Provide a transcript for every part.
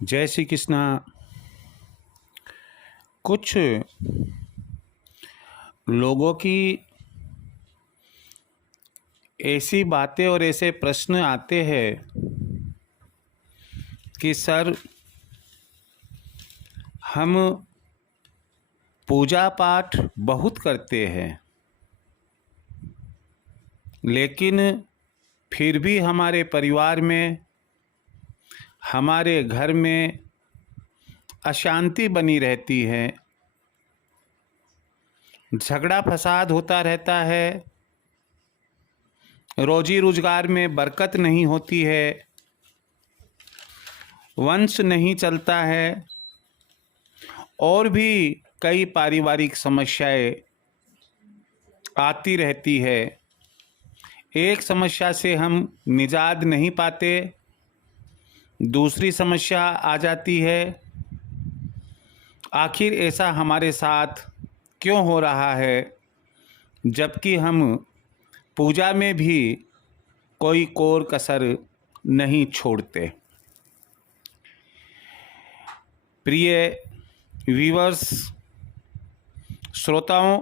जय श्री कृष्णा। कुछ लोगों की ऐसी बातें और ऐसे प्रश्न आते हैं कि सर, हम पूजा पाठ बहुत करते हैं, लेकिन फिर भी हमारे परिवार में, हमारे घर में अशांति बनी रहती है, झगड़ा फसाद होता रहता है, रोजी रोजगार में बरकत नहीं होती है, वंश नहीं चलता है और भी कई पारिवारिक समस्याएं आती रहती है। एक समस्या से हम निजात नहीं पाते, दूसरी समस्या आ जाती है। आखिर ऐसा हमारे साथ क्यों हो रहा है, जबकि हम पूजा में भी कोई कोर कसर नहीं छोड़ते। प्रिय व्यूअर्स, श्रोताओं,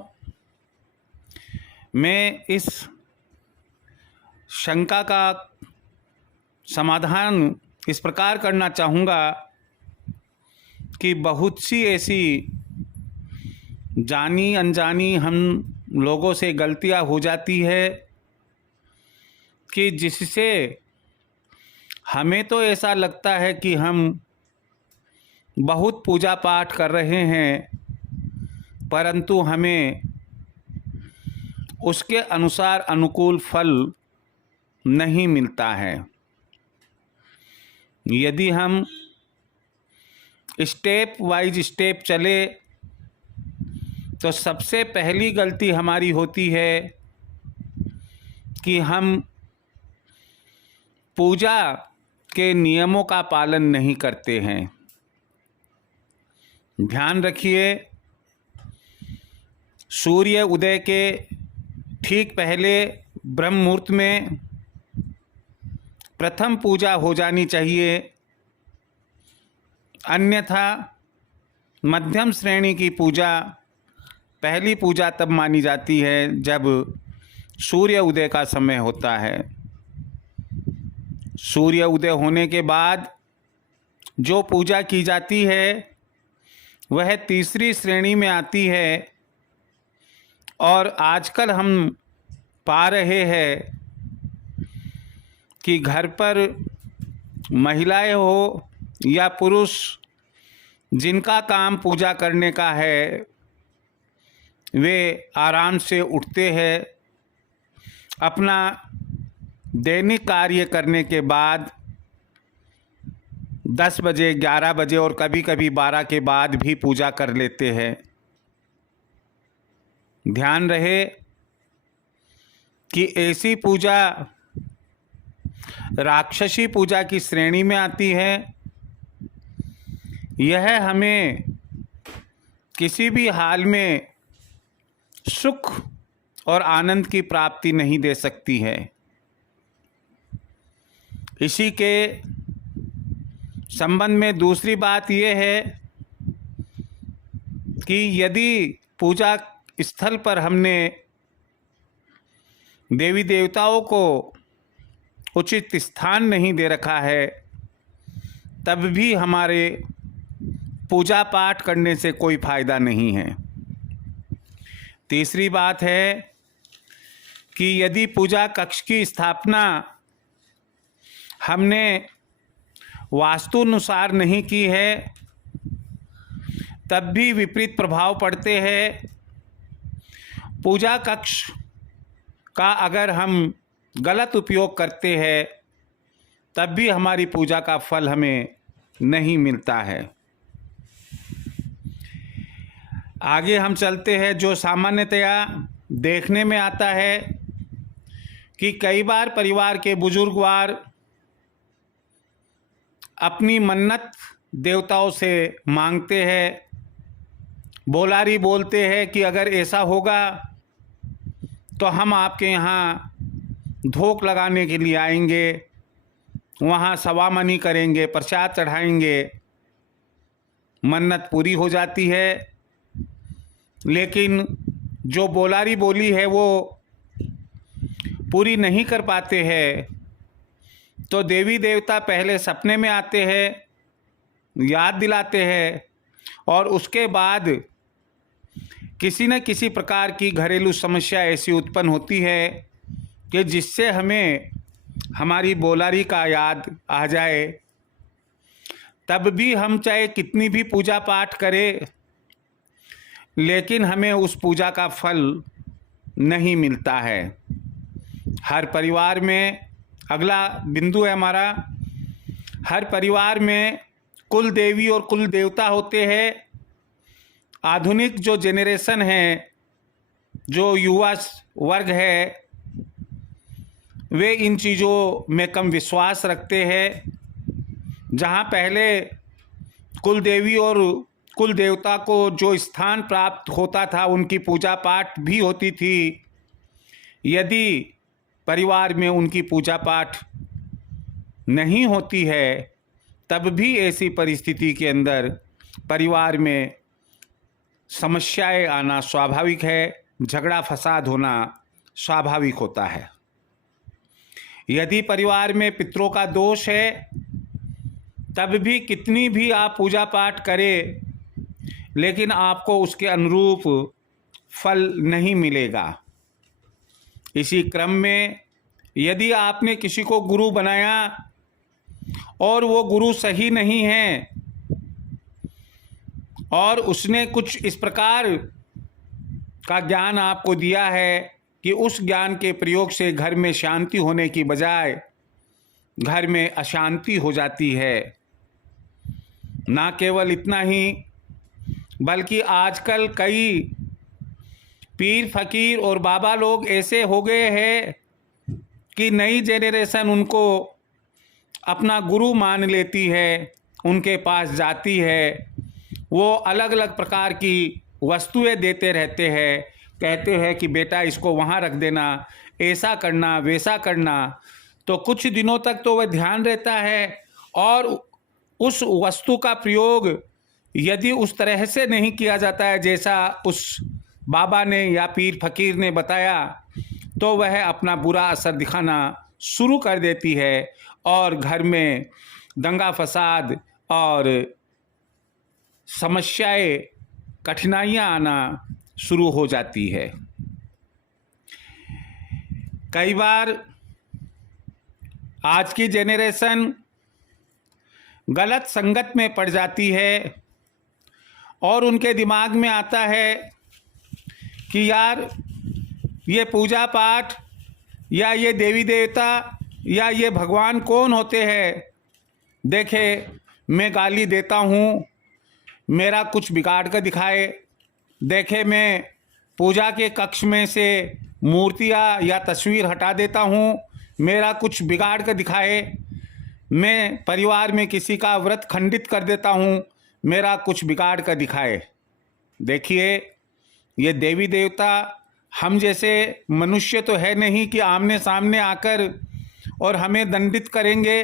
मैं इस शंका का समाधान इस प्रकार करना चाहूँगा कि बहुत सी ऐसी जानी अनजानी हम लोगों से गलतियां हो जाती है कि जिससे हमें तो ऐसा लगता है कि हम बहुत पूजा पाठ कर रहे हैं, परंतु हमें उसके अनुसार अनुकूल फल नहीं मिलता है। यदि हम स्टेप वाइज स्टेप चले तो सबसे पहली गलती हमारी होती है कि हम पूजा के नियमों का पालन नहीं करते हैं। ध्यान रखिए, सूर्य उदय के ठीक पहले ब्रह्म मुहूर्त में प्रथम पूजा हो जानी चाहिए, अन्यथा मध्यम श्रेणी की पूजा पहली पूजा तब मानी जाती है जब सूर्य उदय का समय होता है। सूर्य उदय होने के बाद जो पूजा की जाती है वह तीसरी श्रेणी में आती है और आजकल हम पा रहे हैं कि घर पर महिलाएं हो या पुरुष, जिनका काम पूजा करने का है, वे आराम से उठते हैं, अपना दैनिक कार्य करने के बाद 10 बजे, 11 बजे और कभी कभी 12 के बाद भी पूजा कर लेते हैं। ध्यान रहे कि ऐसी पूजा राक्षसी पूजा की श्रेणी में आती है। यह हमें किसी भी हाल में सुख और आनंद की प्राप्ति नहीं दे सकती है। इसी के संबंध में दूसरी बात यह है कि यदि पूजा स्थल पर हमने देवी देवताओं को उचित स्थान नहीं दे रखा है, तब भी हमारे पूजा पाठ करने से कोई फायदा नहीं है। तीसरी बात है कि यदि पूजा कक्ष की स्थापना हमने वास्तुनुसार नहीं की है, तब भी विपरीत प्रभाव पड़ते हैं। पूजा कक्ष का अगर हम गलत उपयोग करते हैं, तब भी हमारी पूजा का फल हमें नहीं मिलता है। आगे हम चलते हैं। जो सामान्यतया देखने में आता है कि कई बार परिवार के बुजुर्गवार अपनी मन्नत देवताओं से मांगते हैं, बोलारी बोलते हैं कि अगर ऐसा होगा तो हम आपके यहाँ धोख लगाने के लिए आएंगे, वहाँ सवामनी करेंगे, प्रसाद चढ़ाएंगे, मन्नत पूरी हो जाती है। लेकिन जो बोलारी बोली है वो पूरी नहीं कर पाते हैं, तो देवी देवता पहले सपने में आते हैं, याद दिलाते हैं, और उसके बाद किसी न किसी प्रकार की घरेलू समस्या ऐसी उत्पन्न होती है कि जिससे हमें हमारी बोलारी का याद आ जाए। तब भी हम चाहे कितनी भी पूजा पाठ करें, लेकिन हमें उस पूजा का फल नहीं मिलता है। हर परिवार में, अगला बिंदु है हमारा, हर परिवार में कुल देवी और कुल देवता होते हैं। आधुनिक जो जेनरेशन है, जो युवा वर्ग है, वे इन चीज़ों में कम विश्वास रखते हैं। जहाँ पहले कुल देवी और कुल देवता को जो स्थान प्राप्त होता था, उनकी पूजा पाठ भी होती थी। यदि परिवार में उनकी पूजा पाठ नहीं होती है, तब भी ऐसी परिस्थिति के अंदर परिवार में समस्याएं आना स्वाभाविक है, झगड़ा फसाद होना स्वाभाविक होता है। यदि परिवार में पितरों का दोष है, तब भी कितनी भी आप पूजा पाठ करें, लेकिन आपको उसके अनुरूप फल नहीं मिलेगा। इसी क्रम में यदि आपने किसी को गुरु बनाया और वो गुरु सही नहीं है, और उसने कुछ इस प्रकार का ज्ञान आपको दिया है कि उस ज्ञान के प्रयोग से घर में शांति होने की बजाय घर में अशांति हो जाती है। ना केवल इतना ही, बल्कि आजकल कई पीर फकीर और बाबा लोग ऐसे हो गए हैं कि नई जेनरेशन उनको अपना गुरु मान लेती है, उनके पास जाती है, वो अलग अलग प्रकार की वस्तुएं देते रहते हैं, कहते हैं कि बेटा इसको वहाँ रख देना, ऐसा करना वैसा करना। तो कुछ दिनों तक तो वह ध्यान रहता है, और उस वस्तु का प्रयोग यदि उस तरह से नहीं किया जाता है जैसा उस बाबा ने या पीर फकीर ने बताया, तो वह अपना बुरा असर दिखाना शुरू कर देती है और घर में दंगा फसाद और समस्याएं, कठिनाइयां आना शुरू हो जाती है। कई बार आज की जेनरेशन गलत संगत में पड़ जाती है और उनके दिमाग में आता है कि यार ये पूजा पाठ या ये देवी देवता या ये भगवान कौन होते हैं। देखे मैं गाली देता हूँ, मेरा कुछ बिगाड़ कर दिखाए। देखे मैं पूजा के कक्ष में से मूर्तियाँ या तस्वीर हटा देता हूँ, मेरा कुछ बिगाड़ कर दिखाए। मैं परिवार में किसी का व्रत खंडित कर देता हूँ, मेरा कुछ बिगाड़ कर दिखाए। देखिए, ये देवी देवता हम जैसे मनुष्य तो है नहीं कि आमने सामने आकर और हमें दंडित करेंगे।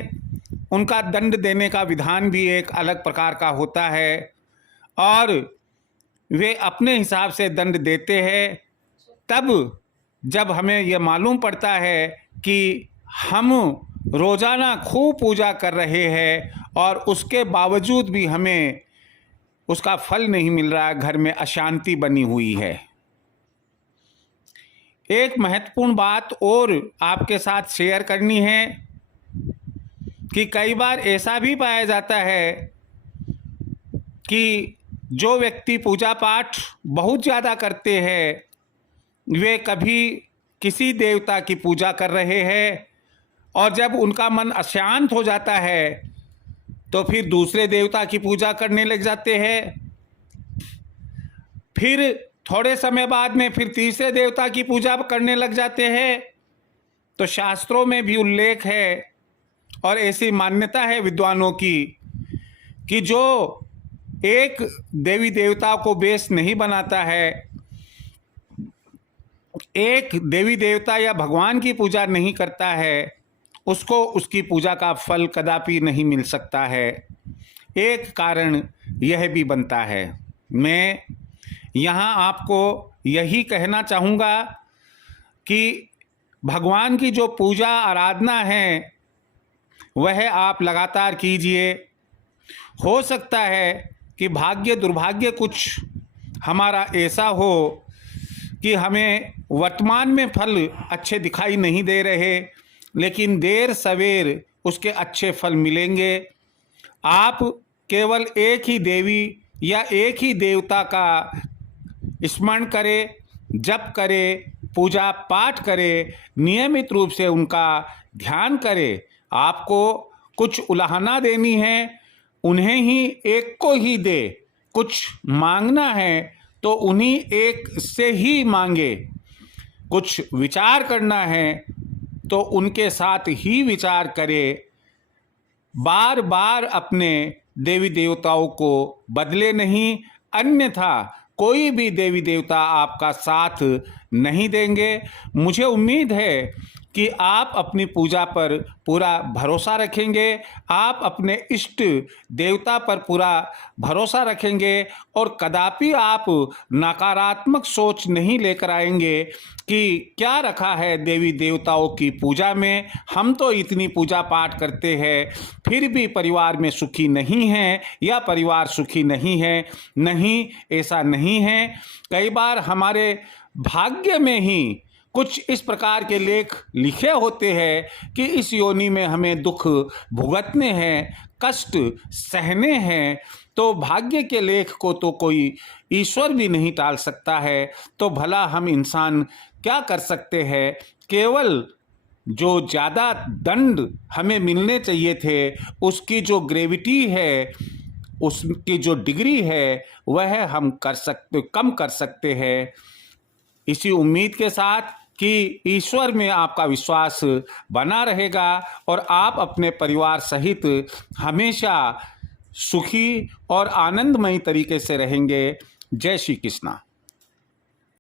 उनका दंड देने का विधान भी एक अलग प्रकार का होता है और वे अपने हिसाब से दंड देते हैं। तब जब हमें यह मालूम पड़ता है कि हम रोज़ाना खूब पूजा कर रहे हैं और उसके बावजूद भी हमें उसका फल नहीं मिल रहा, घर में अशांति बनी हुई है। एक महत्वपूर्ण बात और आपके साथ शेयर करनी है कि कई बार ऐसा भी पाया जाता है कि जो व्यक्ति पूजा पाठ बहुत ज़्यादा करते हैं, वे कभी किसी देवता की पूजा कर रहे हैं और जब उनका मन अशांत हो जाता है तो फिर दूसरे देवता की पूजा करने लग जाते हैं। फिर थोड़े समय बाद में फिर तीसरे देवता की पूजा करने लग जाते हैं। तो शास्त्रों में भी उल्लेख है और ऐसी मान्यता है विद्वानों की कि जो एक देवी देवता को बेस नहीं बनाता है, एक देवी देवता या भगवान की पूजा नहीं करता है, उसको उसकी पूजा का फल कदापि नहीं मिल सकता है। एक कारण यह भी बनता है। मैं यहाँ आपको यही कहना चाहूँगा कि भगवान की जो पूजा आराधना है वह आप लगातार कीजिए। हो सकता है कि भाग्य दुर्भाग्य कुछ हमारा ऐसा हो कि हमें वर्तमान में फल अच्छे दिखाई नहीं दे रहे, लेकिन देर सवेर उसके अच्छे फल मिलेंगे। आप केवल एक ही देवी या एक ही देवता का स्मरण करें, जप करें, पूजा पाठ करें, नियमित रूप से उनका ध्यान करें। आपको कुछ उलाहना देनी है, उन्हें ही एक को ही दे। कुछ मांगना है तो उन्हीं एक से ही मांगे। कुछ विचार करना है तो उनके साथ ही विचार करें। बार बार अपने देवी देवताओं को बदले नहीं, अन्यथा कोई भी देवी देवता आपका साथ नहीं देंगे। मुझे उम्मीद है कि आप अपनी पूजा पर पूरा भरोसा रखेंगे, आप अपने इष्ट देवता पर पूरा भरोसा रखेंगे और कदापि आप नकारात्मक सोच नहीं लेकर आएंगे कि क्या रखा है देवी देवताओं की पूजा में, हम तो इतनी पूजा पाठ करते हैं फिर भी परिवार में सुखी नहीं हैं या परिवार सुखी नहीं है। नहीं, ऐसा नहीं है। कई बार हमारे भाग्य में ही कुछ इस प्रकार के लेख लिखे होते हैं कि इस योनि में हमें दुख भुगतने हैं, कष्ट सहने हैं। तो भाग्य के लेख को तो कोई ईश्वर भी नहीं टाल सकता है। तो भला हम इंसान क्या कर सकते हैं? केवल जो ज़्यादा दंड हमें मिलने चाहिए थे उसकी जो ग्रेविटी है, उसकी जो डिग्री है, वह हम कम कर सकते हैं। इसी उम्मीद के साथ कि ईश्वर में आपका विश्वास बना रहेगा और आप अपने परिवार सहित हमेशा सुखी और आनंदमयी तरीके से रहेंगे। जय श्री कृष्णा।